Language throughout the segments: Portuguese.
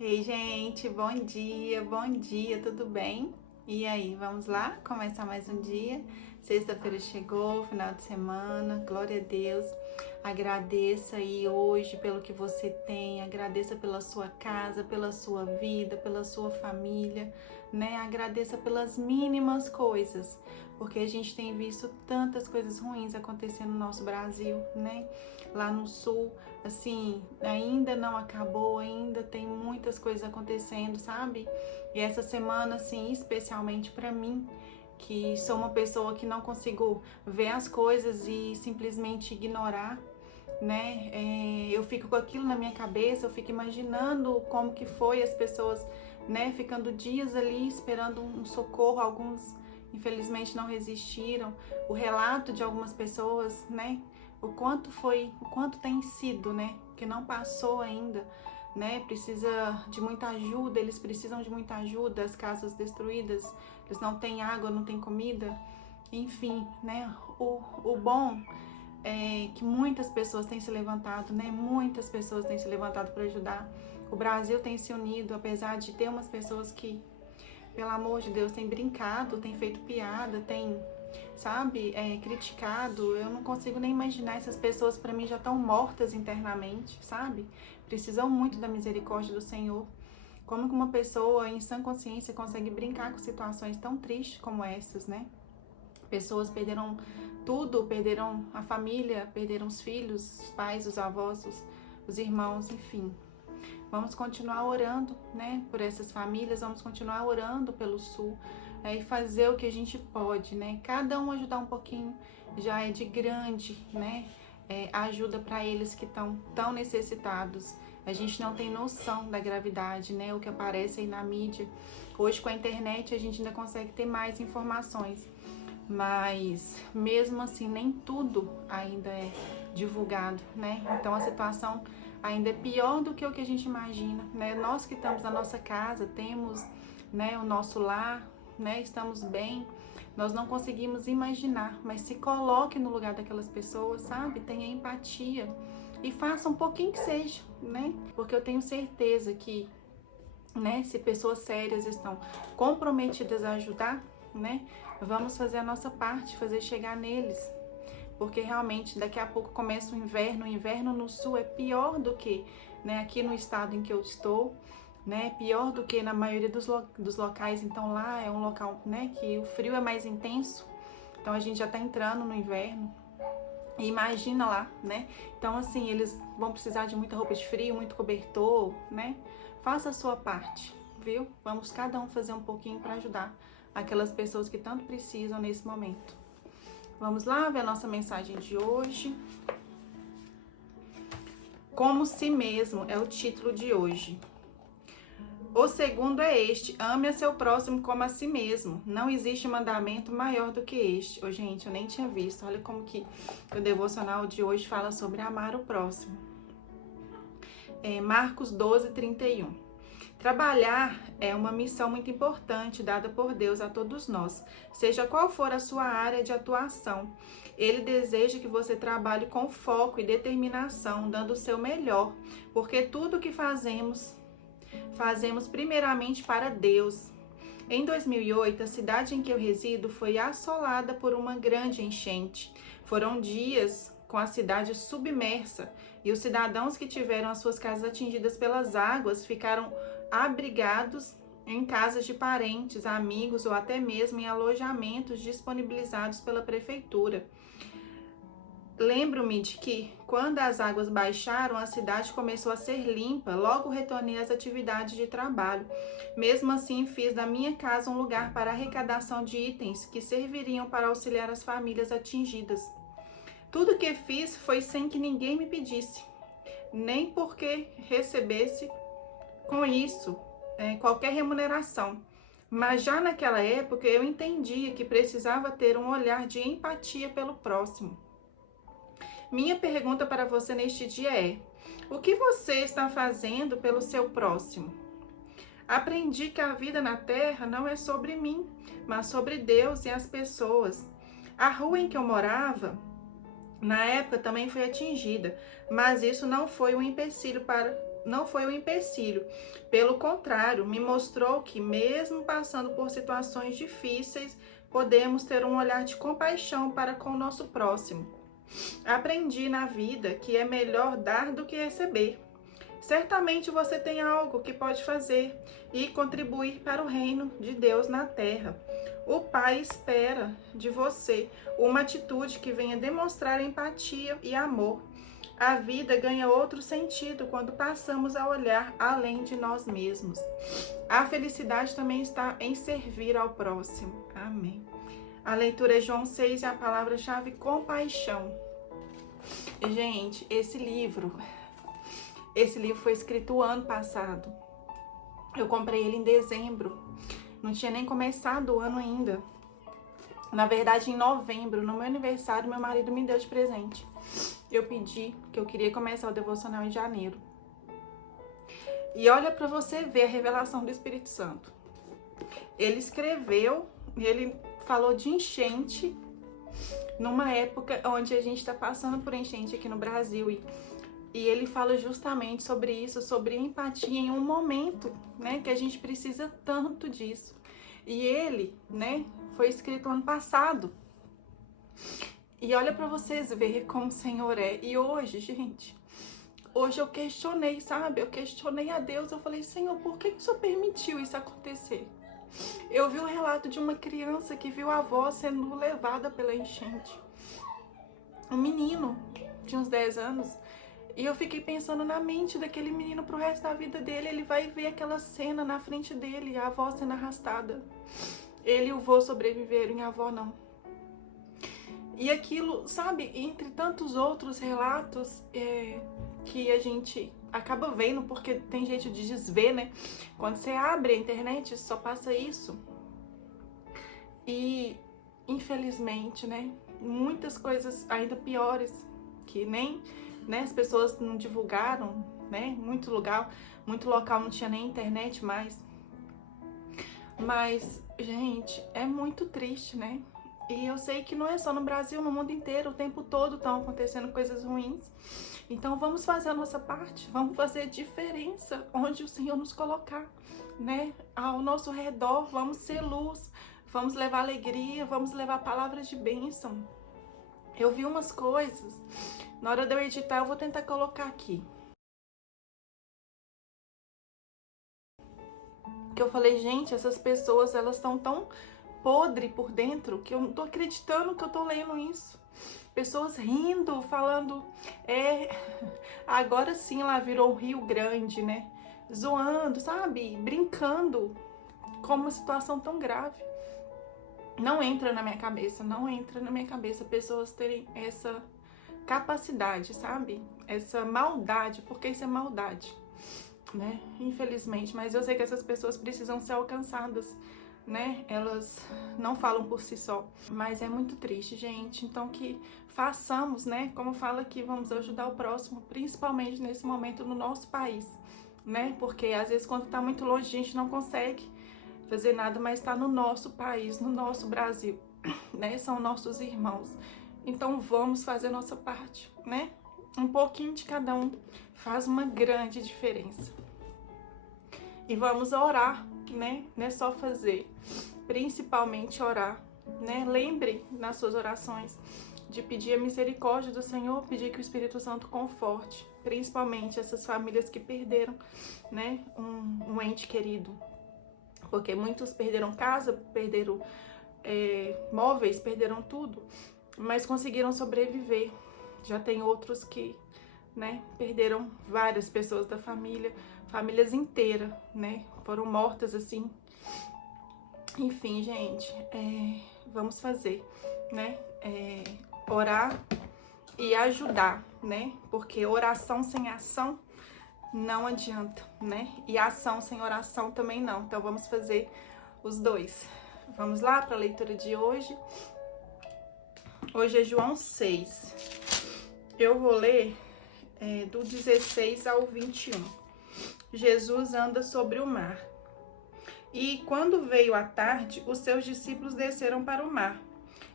Ei, gente, bom dia, tudo bem? E aí, vamos lá? Começar mais um dia. Sexta-feira chegou, final de semana, glória a Deus. Agradeça aí hoje pelo que você tem, agradeça pela sua casa, pela sua vida, pela sua família, né? Agradeça pelas mínimas coisas, porque a gente tem visto tantas coisas ruins acontecendo no nosso Brasil, né? Lá no sul, assim, ainda não acabou, ainda tem muitas coisas acontecendo, sabe? E essa semana, assim, especialmente para mim, que sou uma pessoa que não consigo ver as coisas e simplesmente ignorar, né? Eu fico com aquilo na minha cabeça, eu fico imaginando como que foi as pessoas, né? Ficando dias ali esperando um socorro, alguns infelizmente não resistiram. O relato de algumas pessoas, né? O quanto tem sido, né? Que não passou ainda, né? Precisa de muita ajuda, eles precisam de muita ajuda, as casas destruídas, eles não têm água, não têm comida, enfim, né? O bom é que muitas pessoas têm se levantado, né? Muitas pessoas têm se levantado para ajudar. O Brasil tem se unido, apesar de ter umas pessoas que, pelo amor de Deus, têm brincado, têm feito piada, têm, sabe, criticado. Eu não consigo nem imaginar, essas pessoas para mim já estão mortas internamente, sabe? Precisam muito da misericórdia do Senhor. Como que uma pessoa em sã consciência consegue brincar com situações tão tristes como essas, né? Pessoas perderam tudo, perderam a família, perderam os filhos, os pais, os avós, os irmãos, enfim. Vamos continuar orando, né, por essas famílias, vamos continuar orando pelo Sul, e fazer o que a gente pode, né? Cada um ajudar um pouquinho já é de grande, né? Ajuda para eles que estão tão necessitados. A gente não tem noção da gravidade, né? O que aparece aí na mídia. Hoje com a internet a gente ainda consegue ter mais informações, mas mesmo assim nem tudo ainda é divulgado, né? Então a situação ainda é pior do que o que a gente imagina, né? Nós que estamos na nossa casa, temos, né, o nosso lar, né, estamos bem, nós não conseguimos imaginar, mas se coloque no lugar daquelas pessoas, sabe? Tenha empatia e faça um pouquinho que seja, né? Porque eu tenho certeza que, né, se pessoas sérias estão comprometidas a ajudar, né, vamos fazer a nossa parte, fazer chegar neles, porque realmente daqui a pouco começa o inverno no sul é pior do que, né, aqui no estado em que eu estou, né, pior do que na maioria dos locais. Então lá é um local, né, que o frio é mais intenso, então a gente já tá entrando no inverno. E imagina lá, né? Então, assim, eles vão precisar de muita roupa de frio, muito cobertor, né? Faça a sua parte, viu? Vamos cada um fazer um pouquinho para ajudar aquelas pessoas que tanto precisam nesse momento. Vamos lá ver a nossa mensagem de hoje. Como si mesmo é o título de hoje. O segundo é este: ame a seu próximo como a si mesmo. Não existe mandamento maior do que este. Ô, gente, eu nem tinha visto. Olha como que o devocional de hoje fala sobre amar o próximo. Marcos 12, 31. Trabalhar é uma missão muito importante dada por Deus a todos nós, seja qual for a sua área de atuação. Ele deseja que você trabalhe com foco e determinação, dando o seu melhor, porque tudo o que fazemos primeiramente para Deus. Em 2008, a cidade em que eu resido foi assolada por uma grande enchente. Foram dias com a cidade submersa e os cidadãos que tiveram as suas casas atingidas pelas águas ficaram abrigados em casas de parentes, amigos ou até mesmo em alojamentos disponibilizados pela prefeitura. Lembro-me de que, quando as águas baixaram, a cidade começou a ser limpa. Logo retornei às atividades de trabalho. Mesmo assim, fiz da minha casa um lugar para arrecadação de itens que serviriam para auxiliar as famílias atingidas. Tudo o que fiz foi sem que ninguém me pedisse, nem porque recebesse com isso qualquer remuneração. Mas já naquela época eu entendia que precisava ter um olhar de empatia pelo próximo. Minha pergunta para você neste dia é: o que você está fazendo pelo seu próximo? Aprendi que a vida na Terra não é sobre mim, mas sobre Deus e as pessoas. A rua em que eu morava, na época, também foi atingida, mas isso não foi um empecilho um empecilho. Pelo contrário, me mostrou que mesmo passando por situações difíceis, podemos ter um olhar de compaixão para com o nosso próximo. Aprendi na vida que é melhor dar do que receber. Certamente você tem algo que pode fazer e contribuir para o reino de Deus na terra. O Pai espera de você uma atitude que venha demonstrar empatia e amor. A vida ganha outro sentido quando passamos a olhar além de nós mesmos. A felicidade também está em servir ao próximo. Amém. A leitura é João 6 e a palavra-chave compaixão. Gente, esse livro foi escrito o ano passado. Eu comprei ele em dezembro. Não tinha nem começado o ano ainda. Na verdade, em novembro, no meu aniversário, meu marido me deu de presente. Eu pedi que eu queria começar o devocional em janeiro. E olha para você ver a revelação do Espírito Santo. Ele escreveu, ele falou de enchente numa época onde a gente está passando por enchente aqui no Brasil. E ele fala justamente sobre isso, sobre empatia em um momento, né, que a gente precisa tanto disso. E ele, né, foi escrito ano passado. E olha para vocês verem como o Senhor é. E hoje, gente, hoje eu questionei, sabe? Eu questionei a Deus. Eu falei, Senhor, por que o Senhor permitiu isso acontecer? Eu vi o relato de uma criança que viu a avó sendo levada pela enchente. Um menino de uns 10 anos. E eu fiquei pensando na mente daquele menino pro resto da vida dele. Ele vai ver aquela cena na frente dele, a avó sendo arrastada. Ele e o vô sobreviveram e a avó não. E aquilo, sabe, entre tantos outros relatos que a gente acaba vendo, porque tem jeito de desver, né? Quando você abre a internet, só passa isso. E, infelizmente, né, muitas coisas ainda piores, que nem, né, as pessoas não divulgaram, né? Muito local não tinha nem internet mais. Mas, gente, é muito triste, né? E eu sei que não é só no Brasil, no mundo inteiro, o tempo todo estão acontecendo coisas ruins. Então vamos fazer a nossa parte, vamos fazer diferença onde o Senhor nos colocar, né? Ao nosso redor, vamos ser luz, vamos levar alegria, vamos levar palavras de bênção. Eu vi umas coisas, na hora de eu editar eu vou tentar colocar aqui. Que eu falei, gente, essas pessoas, elas estão tão podre por dentro que eu não tô acreditando que eu tô lendo isso. Pessoas rindo, falando, agora sim lá virou um Rio Grande, né? Zoando, sabe? Brincando com uma situação tão grave. Não entra na minha cabeça pessoas terem essa capacidade, sabe? Essa maldade, porque isso é maldade, né? Infelizmente, mas eu sei que essas pessoas precisam ser alcançadas, né? Elas não falam por si só, mas é muito triste, gente. Então que façamos, né? Como fala aqui, vamos ajudar o próximo, principalmente nesse momento no nosso país, né? Porque às vezes quando tá muito longe a gente não consegue fazer nada, mas tá no nosso país, no nosso Brasil, né? São nossos irmãos. Então vamos fazer a nossa parte, né? Um pouquinho de cada um faz uma grande diferença. E vamos orar, né? Não é só fazer, principalmente orar, né? Lembre nas suas orações de pedir a misericórdia do Senhor, pedir que o Espírito Santo conforte, principalmente essas famílias que perderam, né? Um ente querido, porque muitos perderam casa, perderam móveis, perderam tudo, mas conseguiram sobreviver. Já tem outros que, né, perderam várias pessoas da família, famílias inteiras, né, foram mortas assim. Enfim, gente, vamos fazer, né, orar e ajudar, né, porque oração sem ação não adianta, né, e ação sem oração também não. Então vamos fazer os dois. Vamos lá para a leitura de hoje. Hoje é João 6. Eu vou ler do 16 ao 21. Jesus anda sobre o mar. E quando veio a tarde, os seus discípulos desceram para o mar,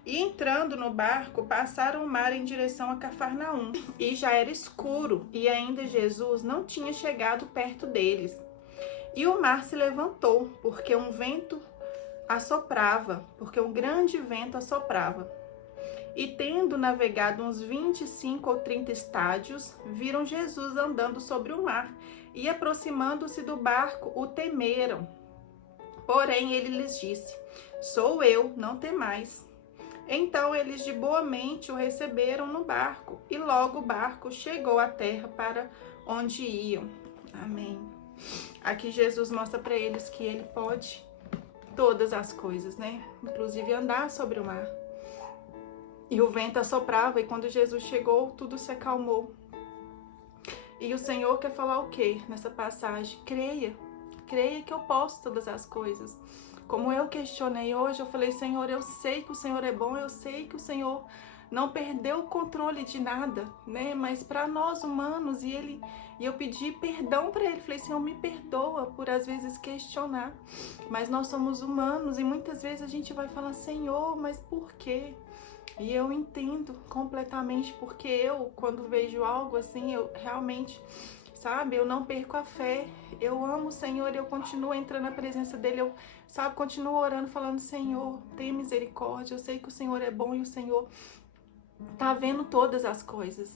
E entrando no barco, passaram o mar em direção a Cafarnaum. E já era escuro, e ainda Jesus não tinha chegado perto deles. E o mar se levantou, porque um grande vento assoprava. E tendo navegado uns 25 ou 30 estádios, viram Jesus andando sobre o mar, e aproximando-se do barco, o temeram. Porém ele lhes disse: Sou eu, não temais. Então eles de boa mente o receberam no barco, e logo o barco chegou à terra para onde iam. Amém. Aqui Jesus mostra para eles que ele pode todas as coisas, né? Inclusive andar sobre o mar. E o vento assoprava, e quando Jesus chegou, tudo se acalmou. E o Senhor quer falar o quê nessa passagem? Creia que eu posso todas as coisas. Como eu questionei hoje, eu falei: Senhor, eu sei que o Senhor é bom, eu sei que o Senhor não perdeu o controle de nada, né? Mas para nós humanos, e eu pedi perdão para ele, falei: Senhor, me perdoa por às vezes questionar, mas nós somos humanos e muitas vezes a gente vai falar: Senhor, mas por quê? E eu entendo completamente, porque eu, quando vejo algo assim, eu realmente, sabe, eu não perco a fé. Eu amo o Senhor, eu continuo entrando na presença dele, eu, sabe, continuo orando, falando: Senhor, tenha misericórdia, eu sei que o Senhor é bom e o Senhor tá vendo todas as coisas,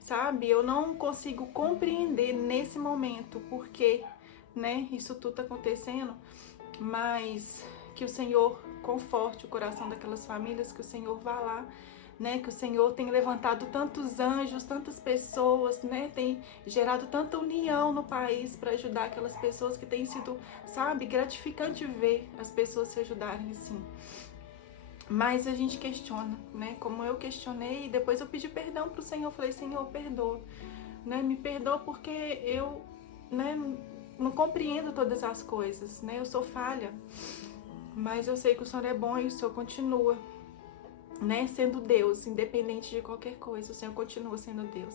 sabe? Eu não consigo compreender nesse momento porque, né, isso tudo tá acontecendo, mas que o Senhor conforte o coração daquelas famílias, que o Senhor vá lá, né, que o Senhor tem levantado tantos anjos, tantas pessoas, né, tem gerado tanta união no país para ajudar aquelas pessoas, que tem sido, sabe, gratificante ver as pessoas se ajudarem assim. Mas a gente questiona, né, como eu questionei, e depois eu pedi perdão pro Senhor, falei: Senhor, perdoa, né, me perdoa porque eu, né, não compreendo todas as coisas, né, eu sou falha, mas eu sei que o Senhor é bom e o Senhor continua, né, sendo Deus, independente de qualquer coisa, o Senhor continua sendo Deus.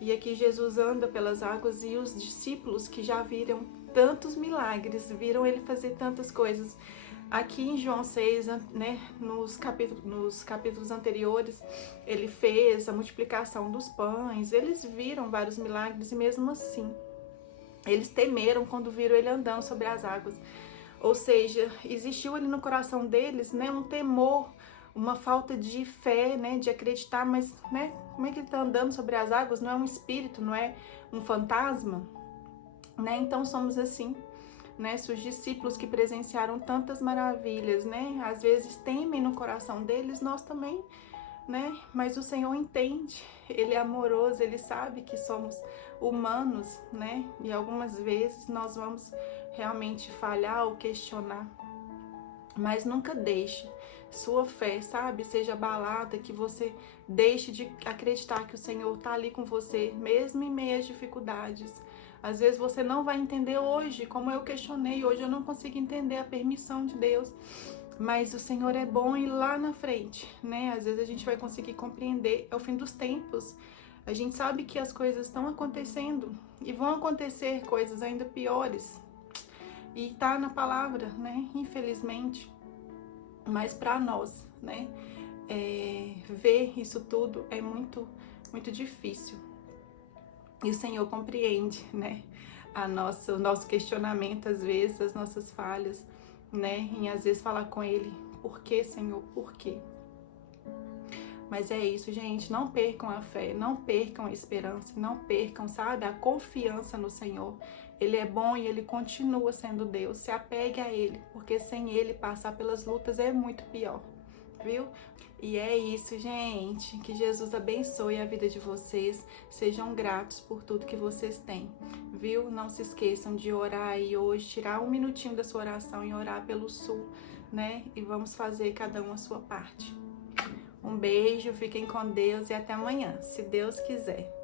E aqui Jesus anda pelas águas, e os discípulos que já viram tantos milagres, viram ele fazer tantas coisas. Aqui em João 6, né, nos capítulos anteriores, ele fez a multiplicação dos pães, eles viram vários milagres, e mesmo assim, eles temeram quando viram ele andando sobre as águas. Ou seja, existiu ali no coração deles, né, um temor, uma falta de fé, né, de acreditar, mas, né, como é que ele está andando sobre as águas? Não é um espírito, não é um fantasma, né? Então somos assim, né? Se os discípulos que presenciaram tantas maravilhas, né, às vezes temem no coração deles, nós também, né? Mas o Senhor entende, ele é amoroso, ele sabe que somos humanos, né? E algumas vezes nós vamos realmente falhar ou questionar, mas nunca deixe sua fé, sabe, seja abalada, que você deixe de acreditar que o Senhor tá ali com você, mesmo em meio às dificuldades. Às vezes você não vai entender hoje, como eu questionei, hoje eu não consigo entender a permissão de Deus, mas o Senhor é bom, e lá na frente, né, às vezes a gente vai conseguir compreender. É o fim dos tempos, a gente sabe que as coisas estão acontecendo, e vão acontecer coisas ainda piores, e tá na palavra, né, infelizmente. Mas para nós, né, ver isso tudo é muito, muito difícil. E o Senhor compreende, né, o nosso questionamento, às vezes, as nossas falhas, né, em às vezes falar com Ele: por que, Senhor, por quê? Mas é isso, gente, não percam a fé, não percam a esperança, não percam, sabe, a confiança no Senhor. Ele é bom e Ele continua sendo Deus. Se apegue a Ele, porque sem Ele passar pelas lutas é muito pior, viu? E é isso, gente. Que Jesus abençoe a vida de vocês. Sejam gratos por tudo que vocês têm, viu? Não se esqueçam de orar aí hoje, tirar um minutinho da sua oração e orar pelo Sul, né? E vamos fazer cada um a sua parte. Um beijo, fiquem com Deus e até amanhã, se Deus quiser.